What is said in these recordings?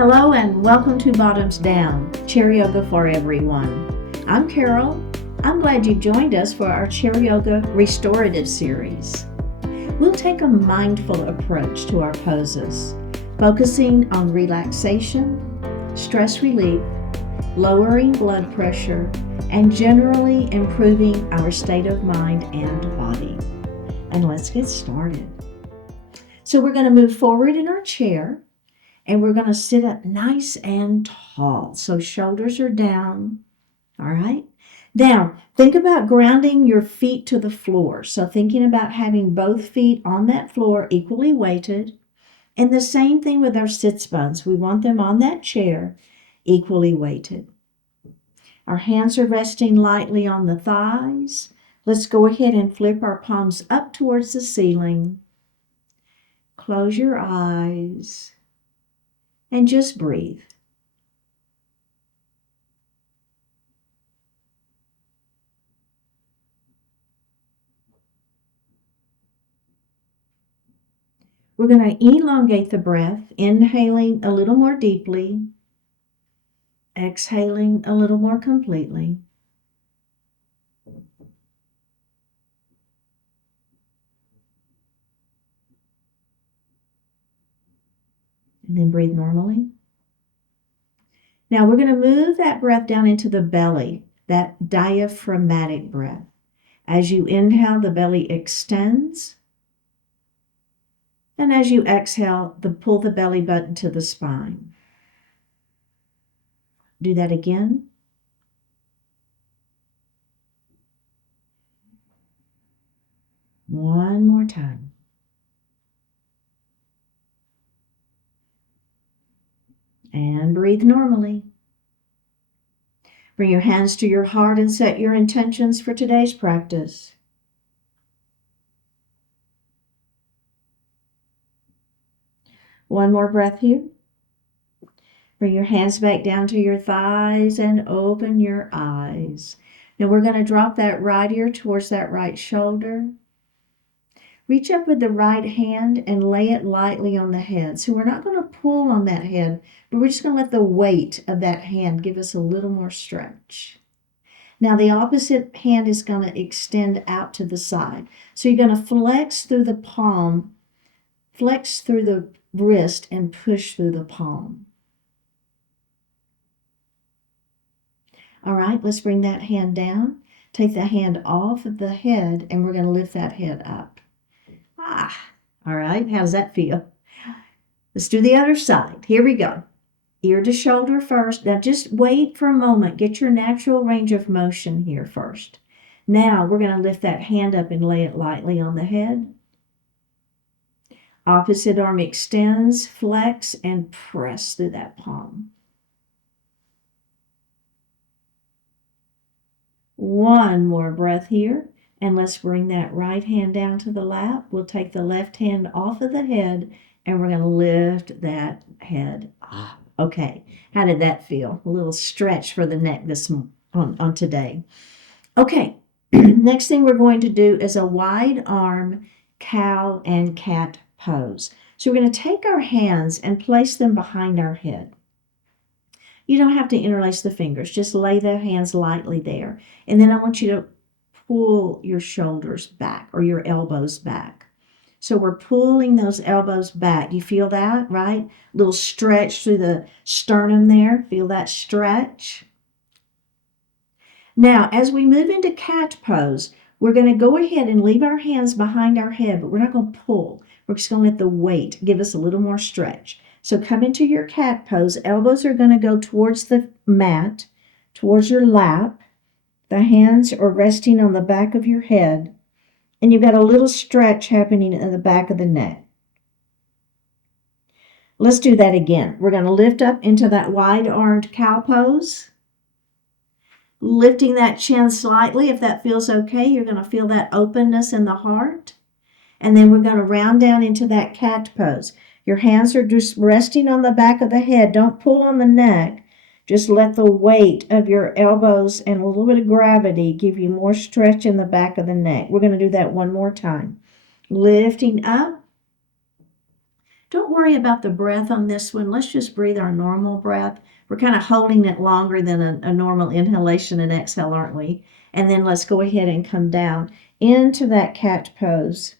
Hello and welcome to Bottoms Down, Chair Yoga for everyone. I'm Carol. I'm glad you joined us for our Chair Yoga Restorative series. We'll take a mindful approach to our poses, focusing on relaxation, stress relief, lowering blood pressure, and generally improving our state of mind and body. And let's get started. So we're going to move forward in our chair. And we're going to sit up nice and tall. So shoulders are down. All right. Now, think about grounding your feet to the floor. So thinking about having both feet on that floor equally weighted. And the same thing with our sits bones. We want them on that chair equally weighted. Our hands are resting lightly on the thighs. Let's go ahead and flip our palms up towards the ceiling. Close your eyes. And just breathe. We're going to elongate the breath, inhaling a little more deeply, exhaling a little more completely. And then breathe normally. Now we're going to move that breath down into the belly, that diaphragmatic breath. As you inhale, the belly extends. And as you exhale, pull the belly button to the spine. Do that again. One more time. And breathe normally. Bring your hands to your heart and set your intentions for today's practice. One more breath here. Bring your hands back down to your thighs and open your eyes. Now we're going to drop that right ear towards that right shoulder. Reach up with the right hand and lay it lightly on the head. So we're not going to pull on that head, but we're just going to let the weight of that hand give us a little more stretch. Now the opposite hand is going to extend out to the side. So you're going to flex through the palm, flex through the wrist, and push through the palm. All right, let's bring that hand down. Take the hand off of the head, and we're going to lift that head up. All right, how does that feel? Let's do the other side. Here we go. Ear to shoulder first. Now just wait for a moment. Get your natural range of motion here first. Now we're going to lift that hand up and lay it lightly on the head. Opposite arm extends, flex, and press through that palm. One more breath here. And let's bring that right hand down to the lap. We'll take the left hand off of the head and we're going to lift that head up. Okay, how did that feel? A little stretch for the neck on today. Okay, next thing we're going to do is a wide arm cow and cat pose. So we're going to take our hands and place them behind our head. You don't have to interlace the fingers. Just lay the hands lightly there. And then I want you to pull your shoulders back or your elbows back. So we're pulling those elbows back. You feel that, right? Little stretch through the sternum there. Feel that stretch? Now, as we move into cat pose, we're going to go ahead and leave our hands behind our head, but we're not going to pull. We're just going to let the weight give us a little more stretch. So come into your cat pose. Elbows are going to go towards the mat, towards your lap. The hands are resting on the back of your head, and you've got a little stretch happening in the back of the neck. Let's do that again. We're going to lift up into that wide-armed cow pose, lifting that chin slightly. If that feels okay, you're going to feel that openness in the heart. And then we're going to round down into that cat pose. Your hands are just resting on the back of the head. Don't pull on the neck. Just let the weight of your elbows and a little bit of gravity give you more stretch in the back of the neck. We're going to do that one more time. Lifting up Don't worry about the breath on this one. Let's just breathe our normal breath. We're kind of holding it longer than a normal inhalation and exhale, aren't we? And then let's go ahead and come down into that cat pose.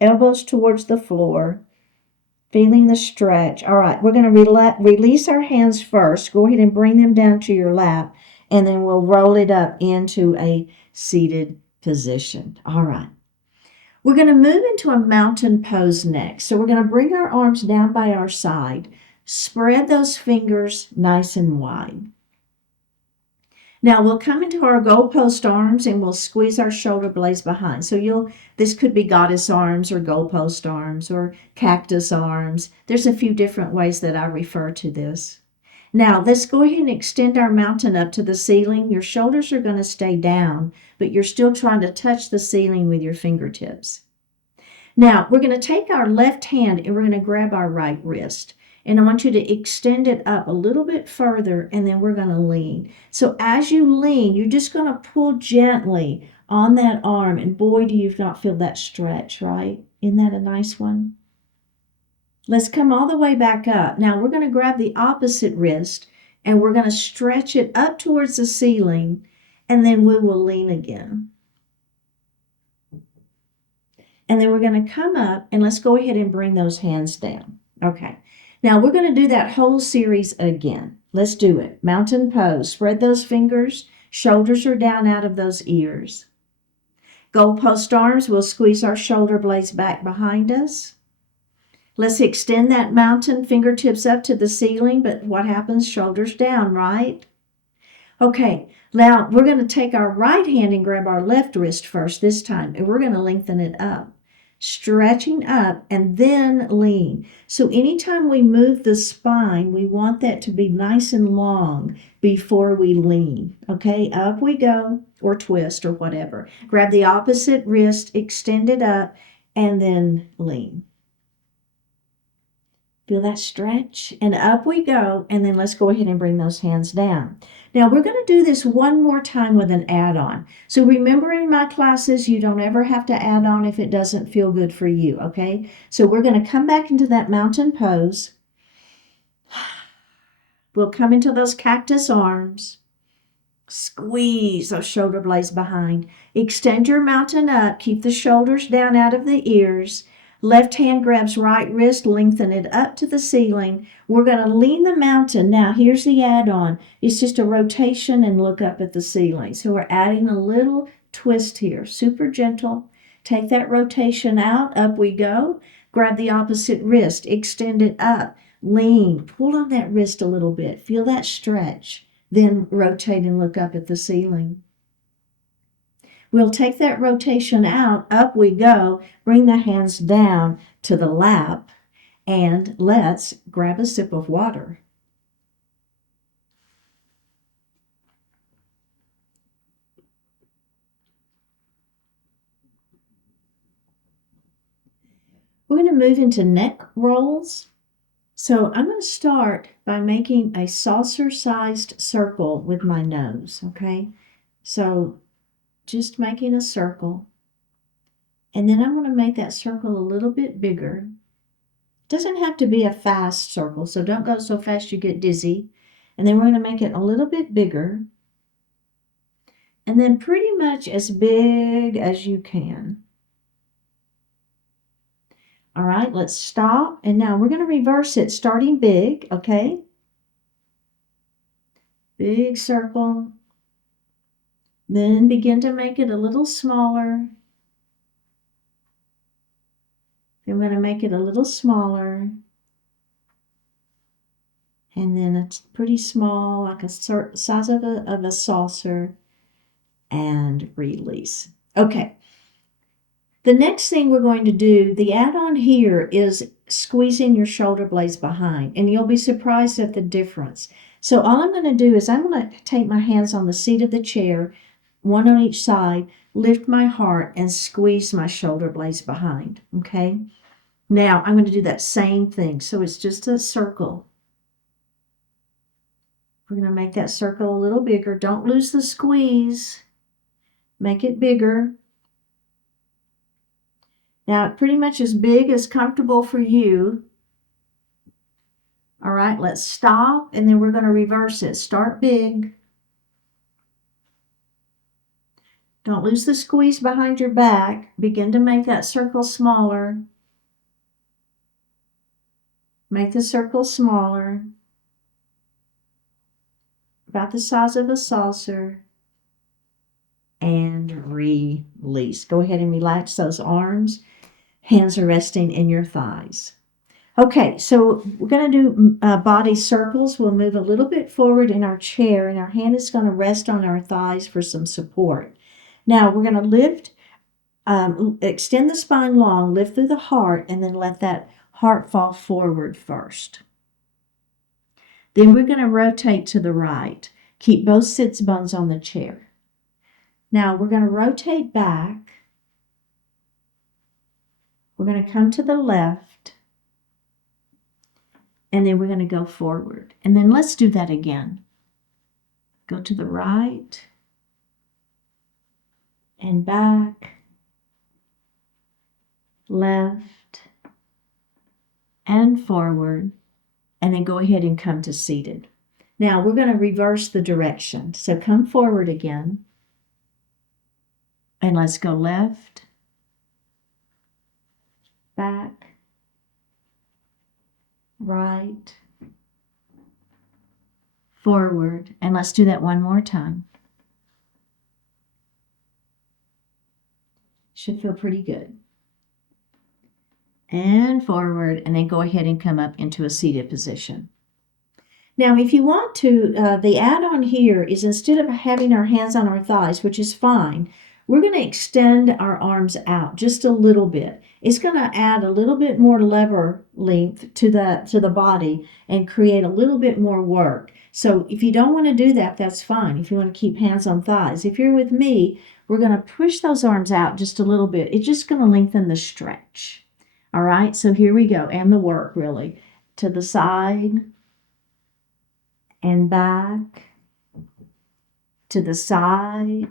Elbows towards the floor, feeling the stretch. All right, we're going to release our hands first. Go ahead and bring them down to your lap, and then we'll roll it up into a seated position. All right. We're going to move into a mountain pose next. So we're going to bring our arms down by our side. Spread those fingers nice and wide. Now we'll come into our goalpost arms and we'll squeeze our shoulder blades behind. So this could be goddess arms or goalpost arms or cactus arms. There's a few different ways that I refer to this. Now let's go ahead and extend our mountain up to the ceiling. Your shoulders are going to stay down, but you're still trying to touch the ceiling with your fingertips. Now we're going to take our left hand and we're going to grab our right wrist. And I want you to extend it up a little bit further, and then we're going to lean. So as you lean, you're just going to pull gently on that arm. And boy, do you not feel that stretch, right? Isn't that a nice one? Let's come all the way back up. Now we're going to grab the opposite wrist, and we're going to stretch it up towards the ceiling, and then we will lean again. And then we're going to come up, and let's go ahead and bring those hands down. Okay. Now we're going to do that whole series again. Let's do it. Mountain pose. Spread those fingers. Shoulders are down out of those ears. Goalpost arms. We'll squeeze our shoulder blades back behind us. Let's extend that mountain, fingertips up to the ceiling, but what happens? Shoulders down, right? Okay, now we're going to take our right hand and grab our left wrist first this time, and we're going to lengthen it up. Stretching up and then lean. So anytime we move the spine, we want that to be nice and long before we lean. Okay, up we go, or twist or whatever. Grab the opposite wrist, extend it up, and then lean. Feel that stretch? And up we go, and then let's go ahead and bring those hands down. Now we're going to do this one more time with an add-on. So remember in my classes, you don't ever have to add on if it doesn't feel good for you, okay? So we're going to come back into that mountain pose. We'll come into those cactus arms. Squeeze those shoulder blades behind. Extend your mountain up. Keep the shoulders down out of the ears. Left hand grabs right wrist, lengthen it up to the ceiling. We're going to lean the mountain. Now, here's the add-on. It's just a rotation and look up at the ceiling. So we're adding a little twist here. Super gentle. Take that rotation out. Up we go. Grab the opposite wrist. Extend it up. Lean. Pull on that wrist a little bit. Feel that stretch. Then rotate and look up at the ceiling. We'll take that rotation out, up we go, bring the hands down to the lap, and let's grab a sip of water. We're going to move into neck rolls. So I'm going to start by making a saucer-sized circle with my nose, okay? So just making a circle, and then I'm going to make that circle a little bit bigger. It doesn't have to be a fast circle, so don't go so fast you get dizzy. And then we're going to make it a little bit bigger, and then pretty much as big as you can. All right, let's stop, and now we're going to reverse it, starting big, okay? Big circle. Then begin to make it a little smaller. Then we're going to make it a little smaller. And then it's pretty small, like a size of a saucer. And release. Okay. The next thing we're going to do, the add-on here is squeezing your shoulder blades behind. And you'll be surprised at the difference. So all I'm going to do is I'm going to take my hands on the seat of the chair, one on each side, lift my heart, and squeeze my shoulder blades behind, okay? Now, I'm going to do that same thing. So it's just a circle. We're going to make that circle a little bigger. Don't lose the squeeze. Make it bigger. Now, pretty much as big as comfortable for you. All right, let's stop, and then we're going to reverse it. Start big. Don't lose the squeeze behind your back. Begin to make that circle smaller. Make the circle smaller. About the size of a saucer. And release. Go ahead and relax those arms. Hands are resting in your thighs. Okay, so we're going to do body circles. We'll move a little bit forward in our chair, and our hand is going to rest on our thighs for some support. Now, we're going to lift, extend the spine long, lift through the heart, and then let that heart fall forward first. Then we're going to rotate to the right. Keep both sits bones on the chair. Now, we're going to rotate back. We're going to come to the left. And then we're going to go forward. And then let's do that again. Go to the right and back, left and forward, and then go ahead and come to seated. Now we're going to reverse the direction. So come forward again, and let's go left, back, right, forward, and let's do that one more time. Should feel pretty good. And forward, and then go ahead and come up into a seated position. Now, if you want to, the add-on here is instead of having our hands on our thighs, which is fine, we're going to extend our arms out just a little bit. It's going to add a little bit more lever length to the body and create a little bit more work. So if you don't want to do that, that's fine. If you want to keep hands on thighs. If you're with me, we're going to push those arms out just a little bit. It's just going to lengthen the stretch. All right, so here we go. And the work, really. To the side and back. To the side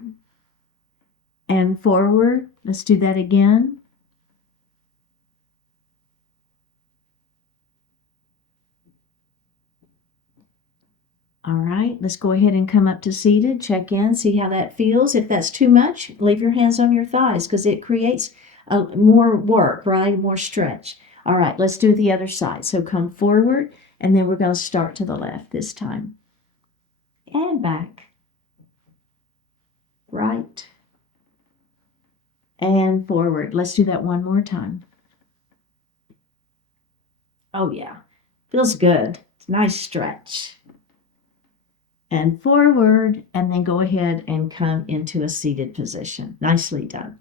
and forward. Let's do that again. All right, let's go ahead and come up to seated. Check in, see how that feels. If that's too much, leave your hands on your thighs because it creates more work, right? More stretch. All right, let's do the other side. So come forward, and then we're going to start to the left this time. And back. Right. And forward. Let's do that one more time. Oh, yeah. Feels good. It's a nice stretch. And forward, and then go ahead and come into a seated position. Nicely done.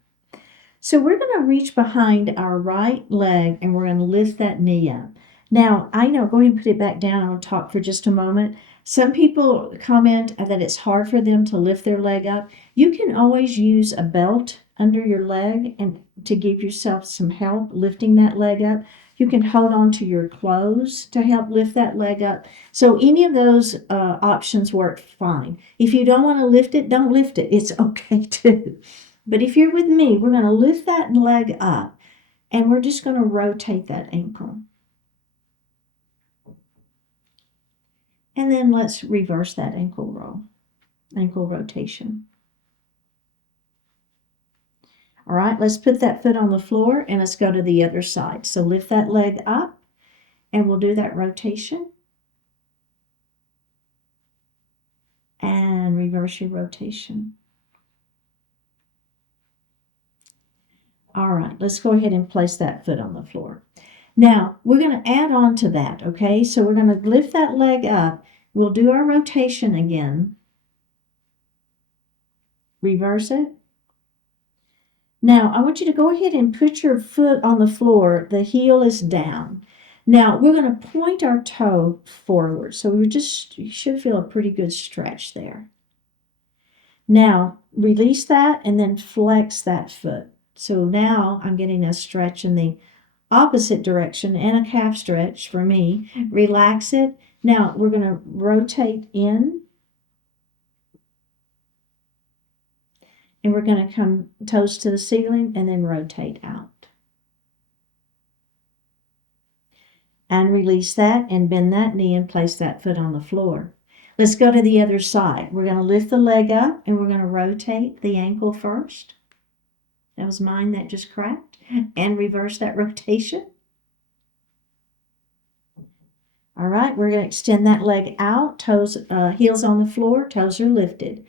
So we're going to reach behind our right leg, and we're going to lift that knee up. Now, I know, go ahead and put it back down. I'll talk for just a moment. Some people comment that it's hard for them to lift their leg up. You can always use a belt under your leg and to give yourself some help lifting that leg up. You can hold on to your clothes to help lift that leg up. So any of those options work fine. If you don't want to lift it, don't lift it. It's okay too. But if you're with me, we're going to lift that leg up, and we're just going to rotate that ankle. And then let's reverse that ankle rotation. All right, let's put that foot on the floor, and let's go to the other side. So lift that leg up, and we'll do that rotation. And reverse your rotation. All right, let's go ahead and place that foot on the floor. Now, we're going to add on to that, okay? So we're going to lift that leg up. We'll do our rotation again. Reverse it. Now, I want you to go ahead and put your foot on the floor. The heel is down. Now, we're going to point our toe forward. So you should feel a pretty good stretch there. Now, release that and then flex that foot. So now I'm getting a stretch in the opposite direction and a calf stretch for me. Relax it. Now we're going to rotate in. And we're going to come toes to the ceiling and then rotate out. And release that and bend that knee and place that foot on the floor. Let's go to the other side. We're going to lift the leg up and we're going to rotate the ankle first. That was mine that just cracked. And reverse that rotation. All right, we're going to extend that leg out, toes, heels on the floor, toes are lifted.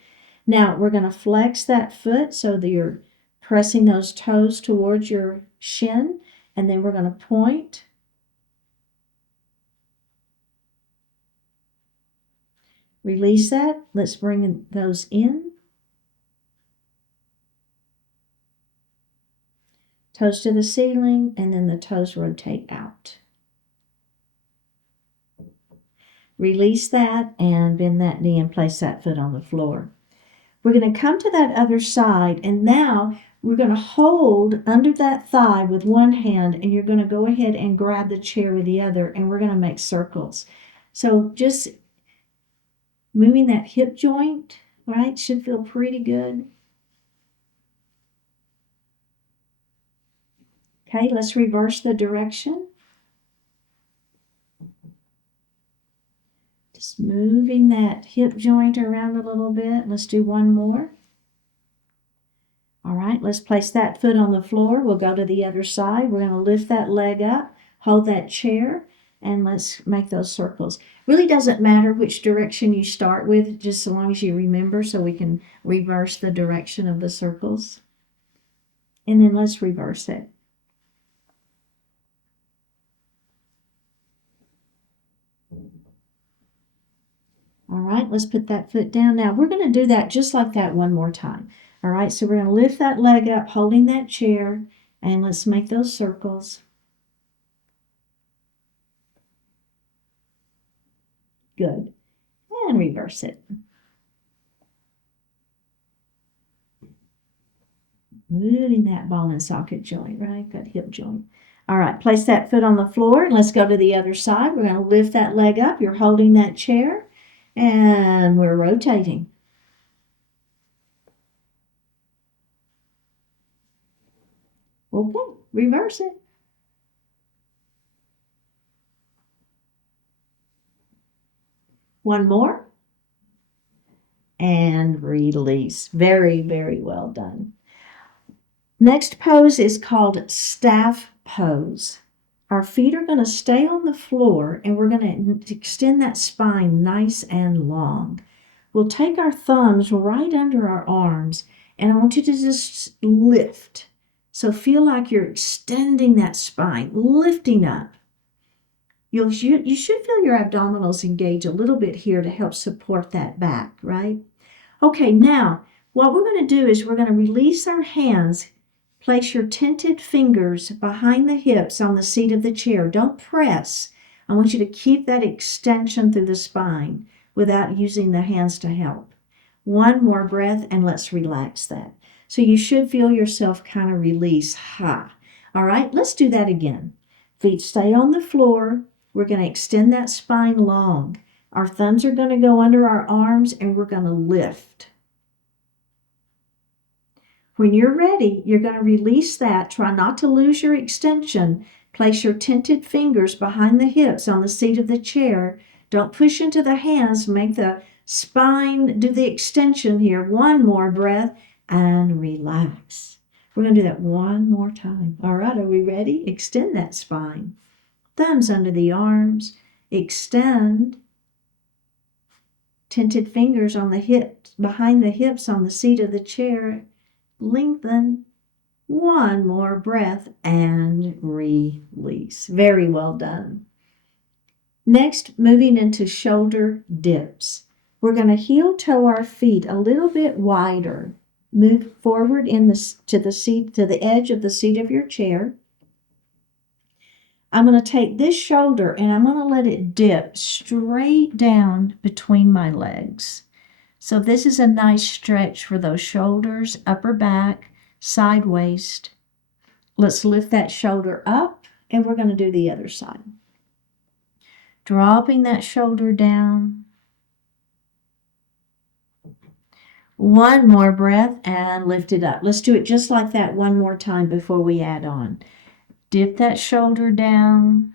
Now we're going to flex that foot so that you're pressing those toes towards your shin, and then we're going to point. Release that. Let's bring those in. Toes to the ceiling, and then the toes rotate out. Release that and bend that knee and place that foot on the floor. We're going to come to that other side, and now we're going to hold under that thigh with one hand, and you're going to go ahead and grab the chair with the other, and we're going to make circles. So just moving that hip joint, right, should feel pretty good. Okay, let's reverse the direction. Just moving that hip joint around a little bit. Let's do one more. All right, let's place that foot on the floor. We'll go to the other side. We're going to lift that leg up, hold that chair, and let's make those circles. Really doesn't matter which direction you start with, just so long as you remember, so we can reverse the direction of the circles. And then let's reverse it. All right, let's put that foot down. Now, we're going to do that just like that one more time. All right, so we're going to lift that leg up, holding that chair, and let's make those circles. Good. And reverse it. Moving that ball and socket joint, right? That hip joint. All right, place that foot on the floor, and let's go to the other side. We're going to lift that leg up. You're holding that chair. And we're rotating. Okay, reverse it. One more. And release. Very, very well done. Next pose is called staff pose. Our feet are going to stay on the floor, and we're going to extend that spine nice and long. We'll take our thumbs right under our arms, and I want you to just lift. So feel like you're extending that spine, lifting up. You should feel your abdominals engage a little bit here to help support that back, right? Okay, now what we're going to do is we're going to release our hands. Place your tented fingers behind the hips on the seat of the chair. Don't press. I want you to keep that extension through the spine without using the hands to help. One more breath, and let's relax that. So you should feel yourself kind of release. Ha. All right, let's do that again. Feet stay on the floor. We're going to extend that spine long. Our thumbs are going to go under our arms, and we're going to lift. When you're ready, you're going to release that. Try not to lose your extension. Place your tented fingers behind the hips on the seat of the chair. Don't push into the hands. Make the spine do the extension here. One more breath and relax. We're going to do that one more time. All right, are we ready? Extend that spine. Thumbs under the arms. Extend. Tented fingers on the hips, behind the hips on the seat of the chair. Lengthen. One more breath and release. Very well done. Next, moving into shoulder dips. We're going to heel toe our feet a little bit wider. Move forward to the edge of the seat of your chair. I'm going to take this shoulder and I'm going to let it dip straight down between my legs. So this is a nice stretch for those shoulders, upper back, side waist. Let's lift that shoulder up, and we're going to do the other side. Dropping that shoulder down. One more breath and lift it up. Let's do it just like that one more time before we add on. Dip that shoulder down.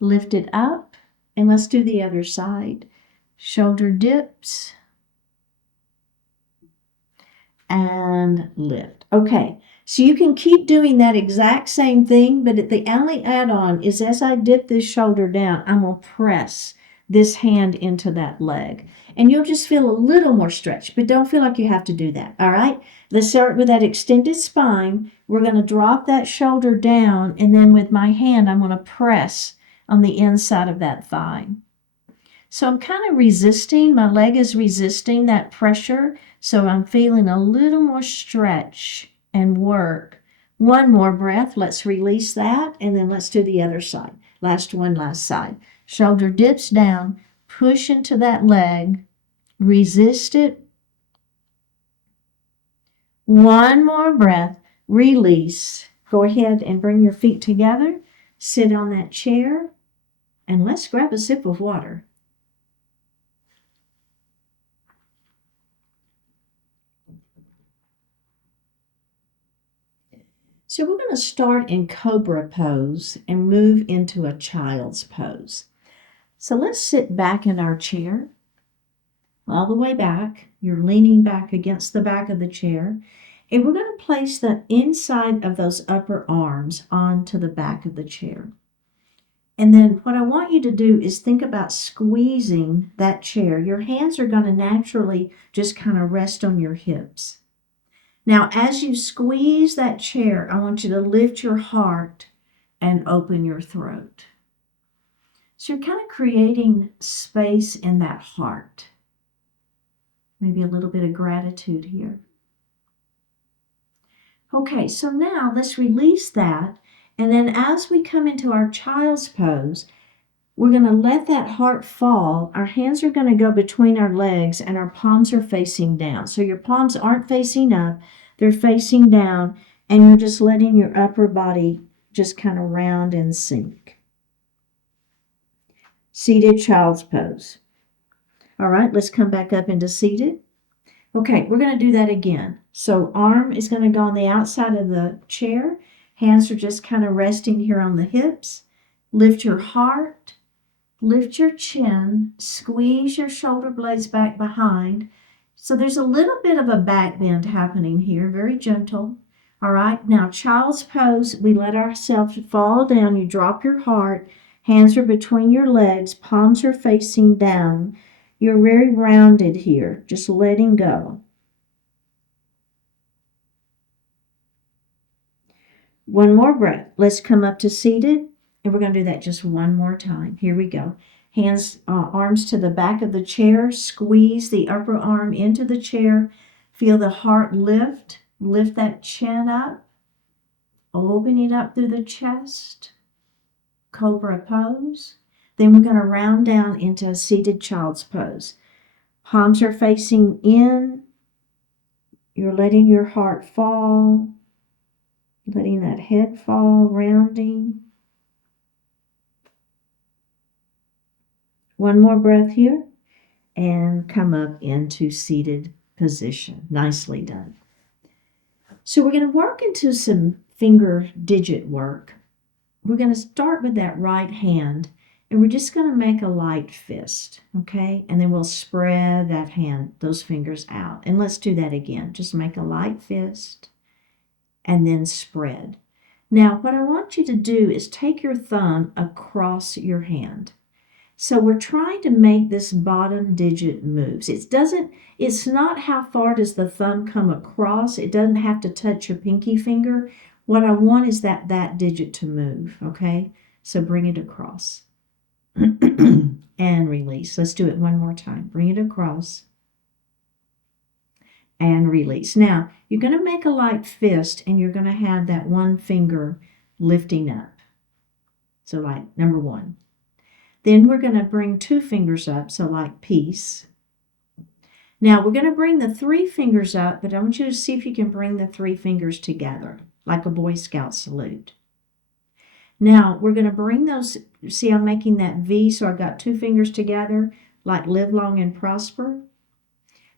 Lift it up, and let's do the other side. Shoulder dips and lift. Okay, so you can keep doing that exact same thing, but the only add-on is as I dip this shoulder down, I'm going to press this hand into that leg. And you'll just feel a little more stretch, but don't feel like you have to do that, all right? Let's start with that extended spine. We're going to drop that shoulder down, and then with my hand, I'm going to press on the inside of that thigh. So I'm kind of resisting, my leg is resisting that pressure, so I'm feeling a little more stretch and work. One more breath, let's release that, and then let's do the other side. Last one, last side. Shoulder dips down, push into that leg, resist it. One more breath, release. Go ahead and bring your feet together, sit on that chair, and let's grab a sip of water. So we're going to start in Cobra Pose and move into a child's pose. So let's sit back in our chair, all the way back. You're leaning back against the back of the chair. And we're going to place the inside of those upper arms onto the back of the chair. And then what I want you to do is think about squeezing that chair. Your hands are going to naturally just kind of rest on your hips. Now, as you squeeze that chair, I want you to lift your heart and open your throat. So you're kind of creating space in that heart. Maybe a little bit of gratitude here. Okay, so now let's release that. And then as we come into our child's pose, we're going to let that heart fall. Our hands are going to go between our legs and our palms are facing down. So your palms aren't facing up, they're facing down, and you're just letting your upper body just kind of round and sink. Seated child's pose. All right, let's come back up into seated. Okay, we're going to do that again. So arm is going to go on the outside of the chair. Hands are just kind of resting here on the hips. Lift your heart. Lift your chin, squeeze your shoulder blades back behind. So there's a little bit of a back bend happening here, very gentle. All right, now child's pose, we let ourselves fall down. You drop your heart, hands are between your legs, palms are facing down. You're very rounded here, just letting go. One more breath. Let's come up to seated. And we're going to do that just one more time. Here we go. Hands, arms to the back of the chair. Squeeze the upper arm into the chair. Feel the heart lift. Lift that chin up. Opening up through the chest. Cobra Pose. Then we're going to round down into a seated child's pose. Palms are facing in. You're letting your heart fall. Letting that head fall, rounding. One more breath here, and come up into seated position. Nicely done. So we're going to work into some finger digit work. We're going to start with that right hand, and we're just going to make a light fist, okay? And then we'll spread that hand, those fingers out. And let's do that again. Just make a light fist, and then spread. Now, what I want you to do is take your thumb across your hand. So we're trying to make this bottom digit moves. It's not how far does the thumb come across. It doesn't have to touch your pinky finger. What I want is that digit to move, okay? So bring it across. And release. Let's do it one more time. Bring it across. And release. Now, you're going to make a light fist, and you're going to have that one finger lifting up. So like number one. Then we're going to bring two fingers up, so like peace. Now we're going to bring the three fingers up, but I want you to see if you can bring the three fingers together, like a Boy Scout salute. Now we're going to bring those, see I'm making that V, so I've got two fingers together, like live long and prosper.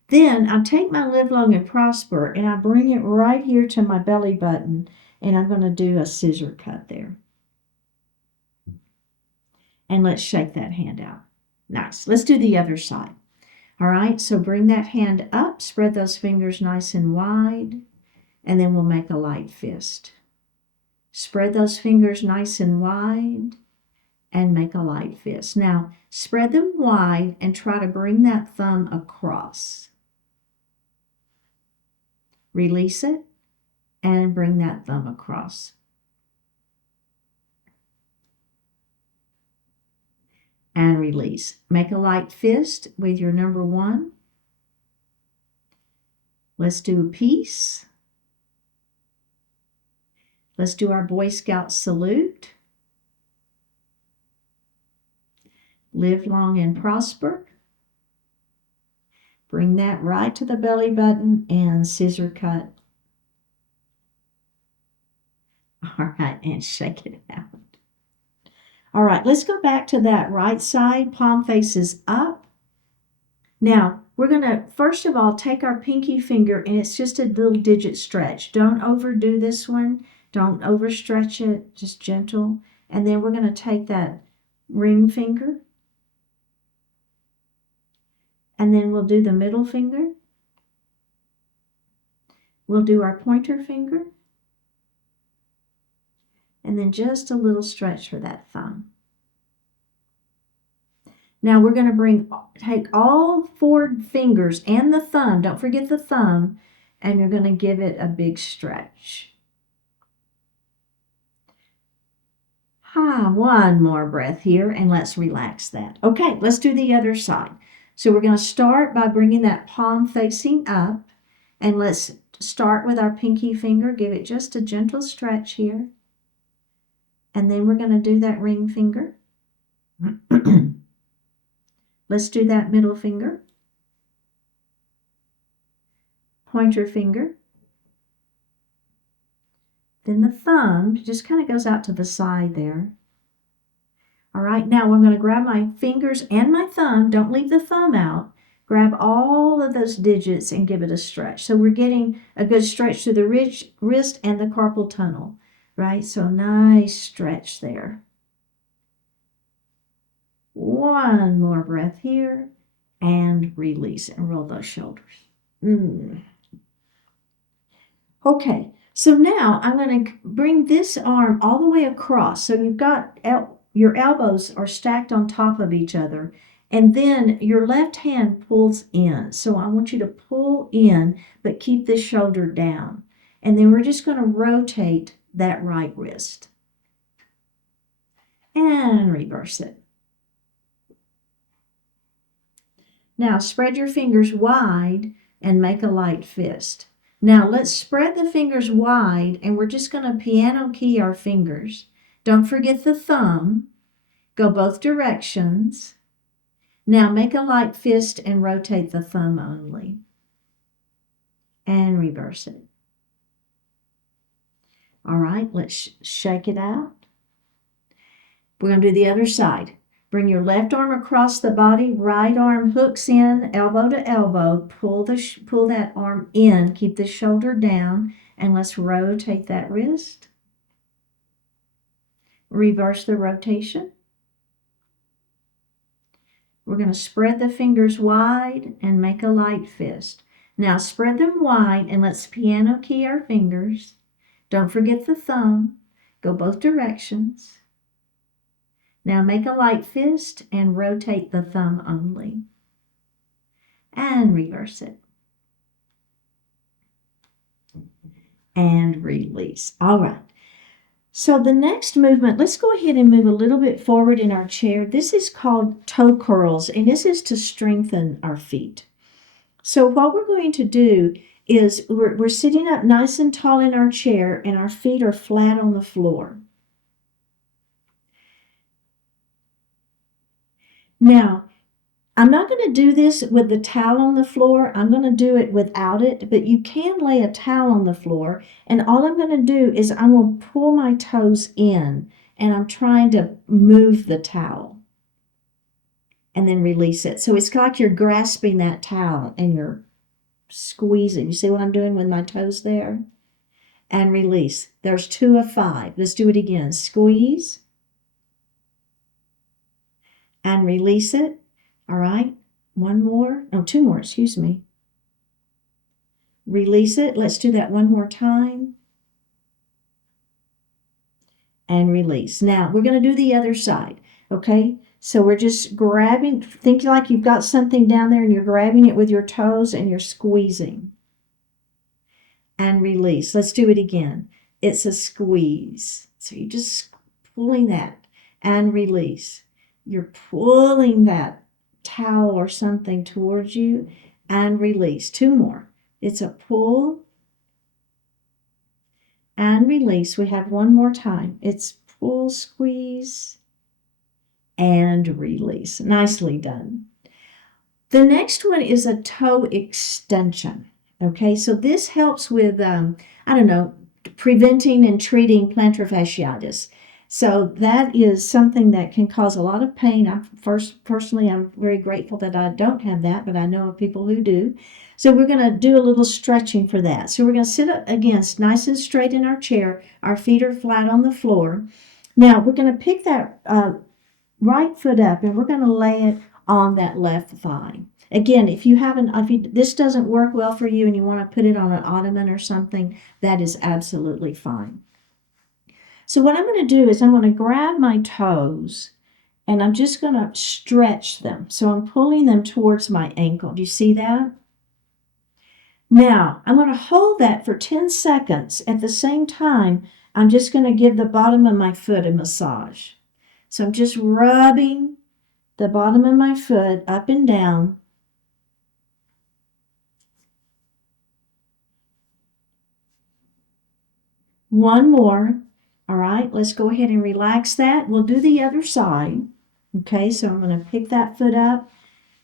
Then I take my live long and prosper, and I bring it right here to my belly button, and I'm going to do a scissor cut there. And let's shake that hand out. Nice. Let's do the other side. All right, so bring that hand up, spread those fingers nice and wide, and then we'll make a light fist. Spread those fingers nice and wide and make a light fist. Now, spread them wide and try to bring that thumb across. Release it and bring that thumb across. And release. Make a light fist with your number 1. Let's do peace. Let's do our Boy Scout salute. Live long and prosper. Bring that right to the belly button and scissor cut. All right, and shake it out. All right, let's go back to that right side. Palm faces up. Now, we're going to, first of all, take our pinky finger, and it's just a little digit stretch. Don't overdo this one. Don't overstretch it. Just gentle. And then we're going to take that ring finger. And then we'll do the middle finger. We'll do our pointer finger. And then just a little stretch for that thumb. Now we're going to take all 4 fingers and the thumb, don't forget the thumb, and you're going to give it a big stretch. One more breath here, and let's relax that. Okay, let's do the other side. So we're going to start by bringing that palm facing up, and let's start with our pinky finger. Give it just a gentle stretch here. And then we're going to do that ring finger. Let's do that middle finger. Pointer finger. Then the thumb just kind of goes out to the side there. All right, now we're going to grab my fingers and my thumb. Don't leave the thumb out. Grab all of those digits and give it a stretch. So we're getting a good stretch to the wrist and the carpal tunnel. Right, so nice stretch there. One more breath here and release and roll those shoulders. Okay, so now I'm going to bring this arm all the way across. So you've got your elbows are stacked on top of each other, and then your left hand pulls in. So I want you to pull in, but keep this shoulder down. And then we're just going to rotate that right wrist. And reverse it. Now spread your fingers wide and make a light fist. Now let's spread the fingers wide, and we're just going to piano key our fingers. Don't forget the thumb. Go both directions. Now make a light fist and rotate the thumb only. And reverse it. All right, let's shake it out. We're going to do the other side. Bring your left arm across the body, right arm hooks in, elbow to elbow. Pull that arm in, keep the shoulder down, and let's rotate that wrist. Reverse the rotation. We're going to spread the fingers wide and make a light fist. Now spread them wide and let's piano key our fingers. Don't forget the thumb. Go both directions. Now make a light fist and rotate the thumb only. And reverse it. And release. All right. So the next movement, let's go ahead and move a little bit forward in our chair. This is called toe curls, and this is to strengthen our feet. So what we're going to do is we're sitting up nice and tall in our chair, and our feet are flat on the floor. Now, I'm not going to do this with the towel on the floor. I'm going to do it without it, but you can lay a towel on the floor, and all I'm going to do is I'm going to pull my toes in, and I'm trying to move the towel and then release it. So it's like you're grasping that towel and you're squeezing. You see what I'm doing with my toes there? And release. There's 2 of 5. Let's do it again. Squeeze. and release it. All right. One more. No, two more, excuse me. Release it. Let's do that one more time. And release. Now, we're going to do the other side. Okay. So we're just grabbing, think like you've got something down there and you're grabbing it with your toes and you're squeezing. And release. Let's do it again. It's a squeeze. So you're just pulling that and release. You're pulling that towel or something towards you and release. Two more. It's a pull and release. We have one more time. It's pull, squeeze, and release. Nicely done. The next one is a toe extension. Okay, so this helps with, preventing and treating plantar fasciitis. So that is something that can cause a lot of pain. Personally, I'm very grateful that I don't have that, but I know of people who do. So we're going to do a little stretching for that. So we're going to sit up again, nice and straight in our chair. Our feet are flat on the floor. Now we're going to pick that right foot up and we're going to lay it on that left thigh. Again, if this doesn't work well for you and you want to put it on an ottoman or something, that is absolutely fine. So what I'm going to do is I'm going to grab my toes and I'm just going to stretch them. So I'm pulling them towards my ankle. Do you see that? Now, I'm going to hold that for 10 seconds. At the same time, I'm just going to give the bottom of my foot a massage. So I'm just rubbing the bottom of my foot up and down. One more. All right, let's go ahead and relax that. We'll do the other side. Okay, so I'm going to pick that foot up.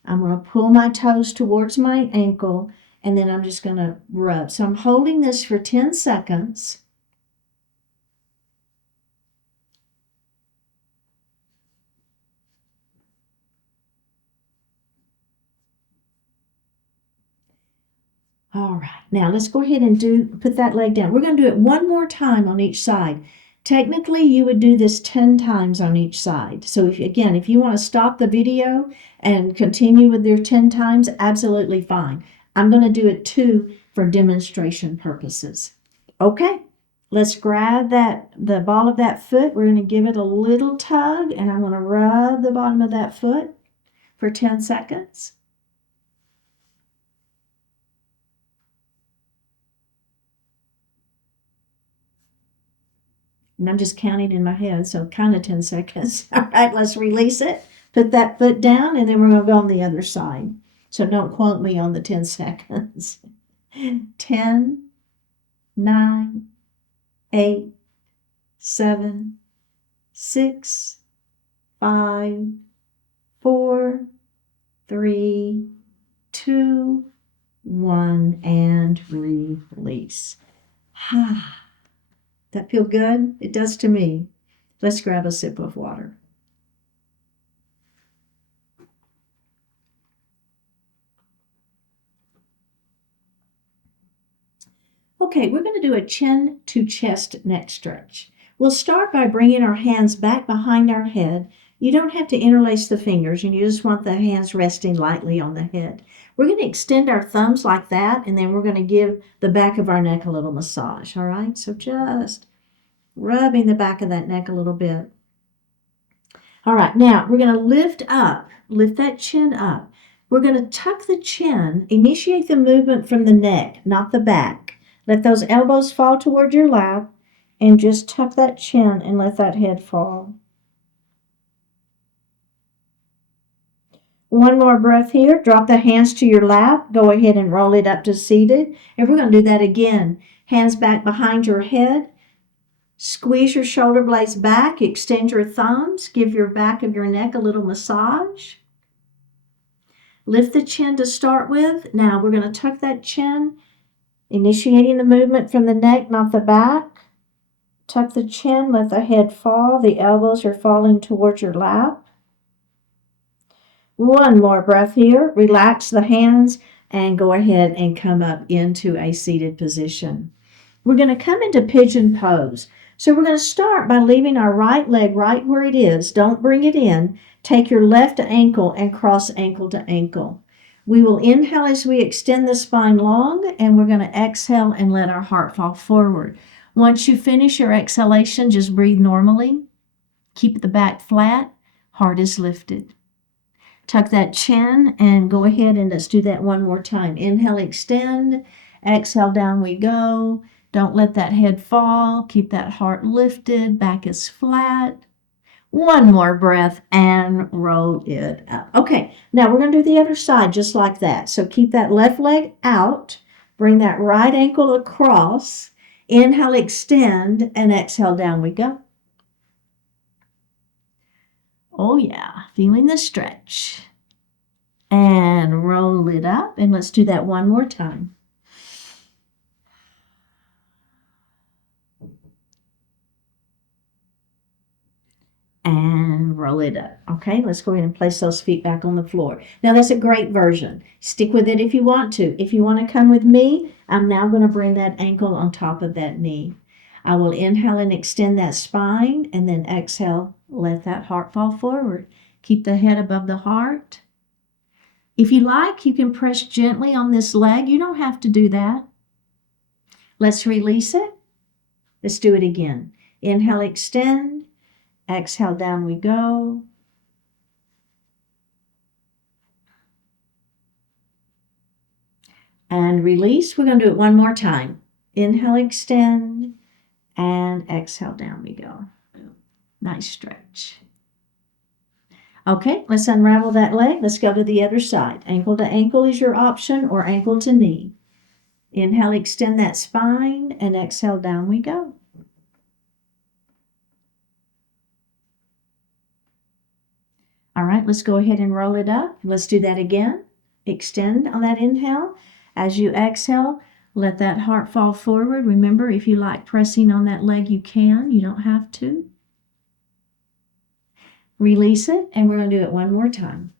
I'm going to pull my toes towards my ankle, and then I'm just going to rub. So I'm holding this for 10 seconds. All right, now let's go ahead and put that leg down. We're going to do it one more time on each side. Technically, you would do this 10 times on each side. So if you want to stop the video and continue with your 10 times, absolutely fine. I'm going to do it 2 for demonstration purposes. Okay, let's grab the ball of that foot. We're going to give it a little tug, and I'm going to rub the bottom of that foot for 10 seconds. And I'm just counting in my head, so kind of 10 seconds. All right, let's release it. Put that foot down, and then we're going to go on the other side. So don't quote me on the 10 seconds. 10, 9, 8, 7, 6, 5, 4, 3, 2, 1, and release. That feel good? It does to me. Let's grab a sip of water. Okay, we're going to do a chin to chest neck stretch. We'll start by bringing our hands back behind our head. You don't have to interlace the fingers, and you just want the hands resting lightly on the head. We're going to extend our thumbs like that, and then we're going to give the back of our neck a little massage, all right? So just rubbing the back of that neck a little bit. All right, now we're going to lift that chin up. We're going to tuck the chin, initiate the movement from the neck, not the back. Let those elbows fall toward your lap, and just tuck that chin and let that head fall. One more breath here. Drop the hands to your lap. Go ahead and roll it up to seated. And we're going to do that again. Hands back behind your head. Squeeze your shoulder blades back. Extend your thumbs. Give your back of your neck a little massage. Lift the chin to start with. Now we're going to tuck that chin, initiating the movement from the neck, not the back. Tuck the chin. Let the head fall. The elbows are falling towards your lap. One more breath here. Relax the hands and go ahead and come up into a seated position. We're going to come into pigeon pose. So we're going to start by leaving our right leg right where it is. Don't bring it in. Take your left ankle and cross ankle to ankle. We will inhale as we extend the spine long, and we're going to exhale and let our heart fall forward. Once you finish your exhalation, just breathe normally. Keep the back flat. Heart is lifted. Tuck that chin and go ahead and let's do that one more time. Inhale, extend. Exhale, down we go. Don't let that head fall. Keep that heart lifted. Back is flat. One more breath and roll it up. Okay, now we're going to do the other side just like that. So keep that left leg out. Bring that right ankle across. Inhale, extend, and exhale, down we go. Oh yeah, feeling the stretch. And roll it up. And let's do that one more time. And roll it up. Okay, let's go ahead and place those feet back on the floor. Now that's a great version. Stick with it if you want to. If you want to come with me, I'm now going to bring that ankle on top of that knee. I will inhale and extend that spine, and then exhale, let that heart fall forward. Keep the head above the heart. If you like, you can press gently on this leg. You don't have to do that. Let's release it. Let's do it again. Inhale, extend. Exhale, down we go. And release. We're going to do it one more time. Inhale, extend, and exhale, down we go. Nice stretch. Okay, let's unravel that leg. Let's go to the other side. Ankle to ankle is your option, or ankle to knee. Inhale, extend that spine, and exhale, down we go. All right, let's go ahead and roll it up. Let's do that again. Extend on that inhale. As you exhale, let that heart fall forward. Remember, if you like pressing on that leg, you can. You don't have to. Release it, and we're going to do it one more time.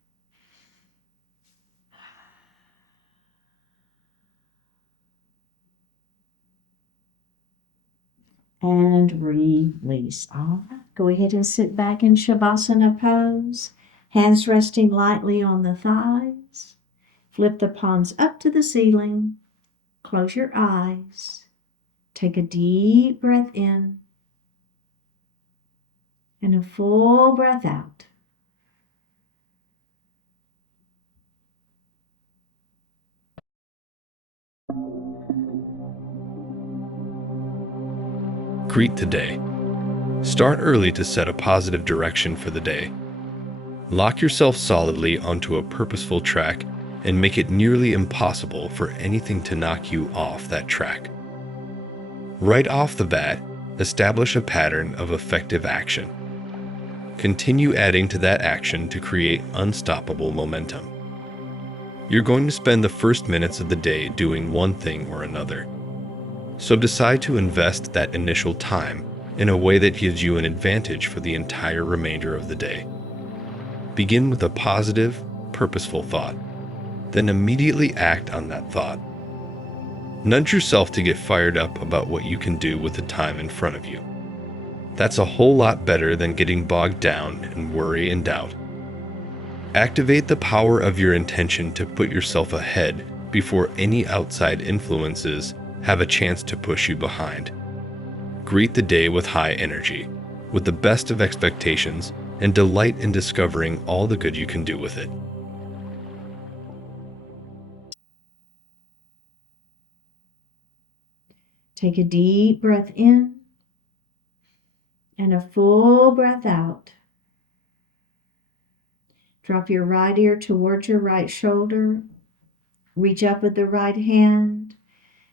And release. All right, go ahead and sit back in Shavasana pose. Hands resting lightly on the thighs. Flip the palms up to the ceiling. Close your eyes. Take a deep breath in and a full breath out. Greet the day. Start early to set a positive direction for the day. Lock yourself solidly onto a purposeful track and make it nearly impossible for anything to knock you off that track. Right off the bat, establish a pattern of effective action. Continue adding to that action to create unstoppable momentum. You're going to spend the first minutes of the day doing one thing or another. So decide to invest that initial time in a way that gives you an advantage for the entire remainder of the day. Begin with a positive, purposeful thought, then immediately act on that thought. Nudge yourself to get fired up about what you can do with the time in front of you. That's a whole lot better than getting bogged down in worry and doubt. Activate the power of your intention to put yourself ahead before any outside influences have a chance to push you behind. Greet the day with high energy, with the best of expectations, and delight in discovering all the good you can do with it. Take a deep breath in and a full breath out. Drop your right ear towards your right shoulder. Reach up with the right hand.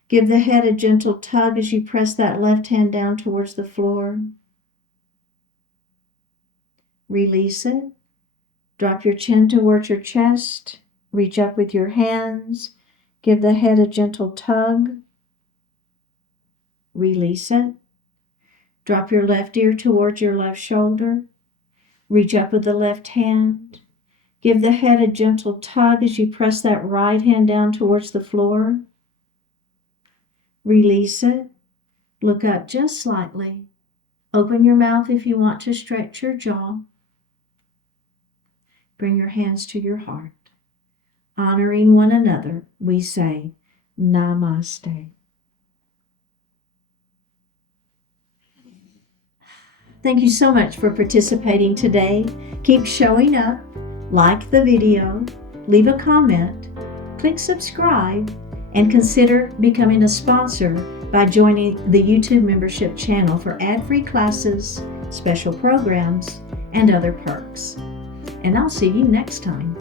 Give the head a gentle tug as you press that left hand down towards the floor. Release it. Drop your chin towards your chest. Reach up with your hands. Give the head a gentle tug. Release it. Drop your left ear towards your left shoulder. Reach up with the left hand. Give the head a gentle tug as you press that right hand down towards the floor. Release it. Look up just slightly. Open your mouth if you want to stretch your jaw. Bring your hands to your heart. Honoring one another, we say, Namaste. Thank you so much for participating today. Keep showing up, like the video, leave a comment, click subscribe, and consider becoming a sponsor by joining the YouTube membership channel for ad-free classes, special programs, and other perks. And I'll see you next time.